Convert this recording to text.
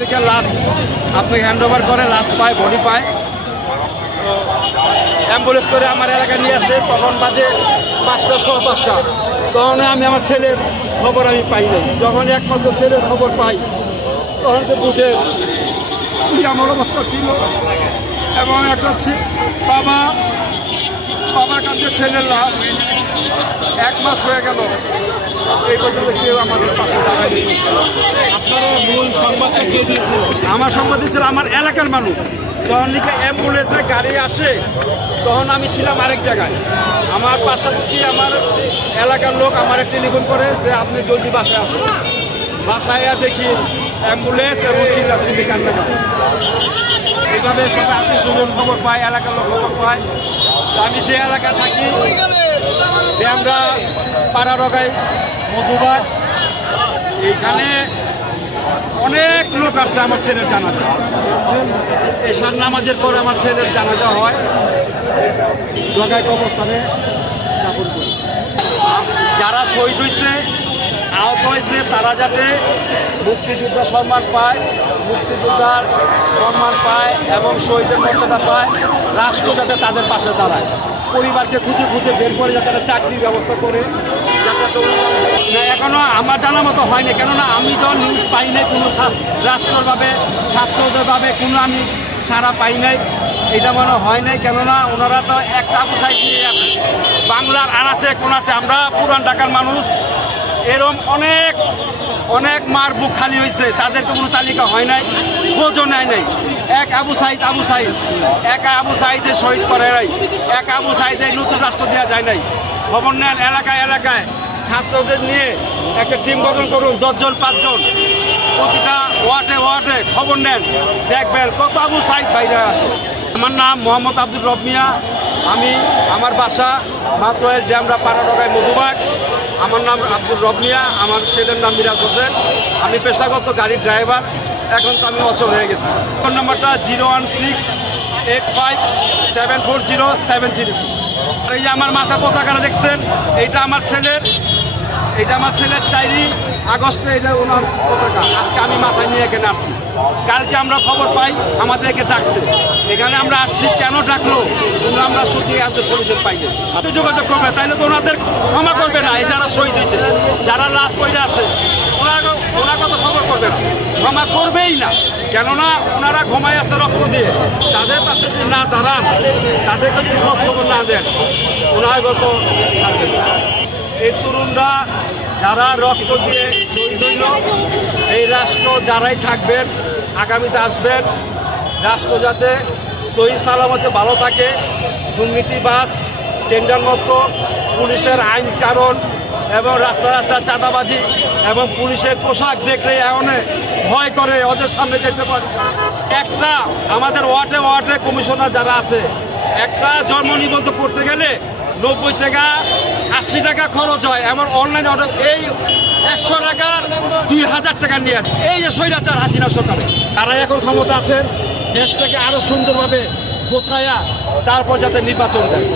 থেকে লাশ আপনাকে হ্যান্ড ওভার করে, লাশ পায়, বডি পায়। তো অ্যাম্বুলেন্স করে আমার এলাকায় নিয়ে আসে, তখন বাজে 5টা, 5:15। তখন আমি আমার ছেলের খবর আমি পাই নাই। যখন একমাত্র ছেলের খবর পাই তখন তো বুঝে কি আমার অবস্থা ছিল। এবং একটা বাবার কাছে ছেলের লাশ 1 মাস হয়ে গেল, এই পর্যন্ত কেউ আমাদের পাশে দাঁড়ায়নি। আপনারা মূল সংবাদটা কে দিয়েছিল? আমার সংবাদ দিয়েছিল আমার এলাকার মানুষ। যখন লিখে অ্যাম্বুলেন্সে গাড়ি আসে তখন আমি ছিলাম আরেক জায়গায়। আমার পাশাপাশি আমার এলাকার লোক আমার টেলিফোন করে যে আপনি জলদি বাসায় আসুন। বাসায় দেখি অ্যাম্বুলেন্স এবং চিল্লাচিল্লি কান্না করে। এইভাবে সবাই আত্মীয়-স্বজন খবর পায়, এলাকার লোক খবর পায়। আমি যে এলাকা থাকি আমরা পাড়ারগাই মধুবাগ, এইখানে অনেক লোক আসছে আমার ছেলের জানাজা। এশার নামাজের পরে আমার ছেলের জানাজা হয়, রগাই অবস্থানে দাফন করি। যারা শহীদ হয়েছে, আহত হয়েছে, তারা যাতে মুক্তিযোদ্ধা সম্মান পায়, মুক্তিযোদ্ধার সম্মান পায় এবং শহীদের মর্যাদা পায়, রাষ্ট্র যাতে তাদের পাশে দাঁড়ায়। পরিবারকে খুঁজে খুঁজে বের করে যাতে একটা চাকরির ব্যবস্থা করে, যাতে এখনও আমার জানা মতো হয়নি। কেননা আমি যখন নিউজ পাই নাই কোনো রাষ্ট্রভাবে, ছাত্রদেরভাবে কোনো আমি সারা পাই নাই, এটা মনে হয় নাই। কেননা ওনারা তো একটা আবু সাইদ নিয়ে আছে বাংলার আনাচে কোনাচে। আমরা পুরান ঢাকার মানুষ, এরম অনেক মার বুক খালি হয়েছে, তাদেরকে কোনো তালিকা হয় নাই, খোঁজও নেয় নাই। এক আবু সাইদ একা আবু সাইদের শহীদ করে নাই, এক আবু সাইদের নতুন রাষ্ট্র দেওয়া যায় নাই। খবর নেন এলাকায় এলাকায়, ছাত্রদের নিয়ে একটা টিম গঠন করুন, 10 জন 5 জন, প্রতিটা ওয়ার্ডে খবর নেন, দেখবেন কত আবু সাইদ বাইরে আসে। আমার নাম মোহাম্মদ আব্দুর রব মিয়া। আমার বাসা মাত্রয়ের ড্যামরা পাড়াডগায় মধুবাগ। আমার নাম আব্দুর রব মিয়া, আমার ছেলের নাম মিরাজ হোসেন। আমি পেশাগত গাড়ির ড্রাইভার, এখন তো আমি অচল হয়ে গেছি। ফোন নাম্বারটা 01685740733। এই যে আমার মাথা পতাকাটা দেখছেন, এইটা আমার ছেলের 4 আগস্টে, এটা ওনার পতাকা। আজকে আমি মাথায় নিয়ে এখানে আসছি। কালকে আমরা খবর পাই আমাদেরকে ডাকছে, এখানে আমরা আসছি। কেন ডাকলো আমরা সত্যি এত সলিউশন পাই না। আপনি যোগাযোগ করবে, তাইলে তো ওনাদের ক্ষমা করবে না। এই যারা শহীদ হয়েছে, যারা লাশ পড়ে আছে, ওনার কথা খবর করবে না, ক্ষমা করবেই না। কেননা ওনারা ঘুমায় আছে রক্ত দিয়ে। তাদের পাশে যদি না দাঁড়ান, তাদেরকে যদি খোঁজ খবর না দেন, ওনার গত ছাড়বেন না। এই তরুণরা যারা রক্ত দিয়ে শহীদ হইল, এই রাষ্ট্র যারাই থাকবেন, আগামীতে আসবেন, রাষ্ট্র যাতে সহি সালামতে ভালো থাকে, দুর্নীতিবাজ, টেন্ডার মতো, পুলিশের আইন কারণ এবং রাস্তা চাঁদাবাজি এবং পুলিশের পোশাক দেখলে এমন ভয় করে ওদের সামনে যেতে পারে। একটা আমাদের ওয়ার্ডে কমিশনার যারা আছে, একটা জন্ম নিবন্ধন করতে গেলে 90 থেকে 80 টাকা খরচ হয়। এমন অনলাইন অর্ডার এই 100 টাকার 2000 টাকা নিয়ে আছে। এই যে স্বৈরাচার হাসিনা সরকারে, তারা এখন ক্ষমতা আছেন, দেশটাকে আরো সুন্দরভাবে গোছায়া তারপর যাতে নির্বাচন দেয়।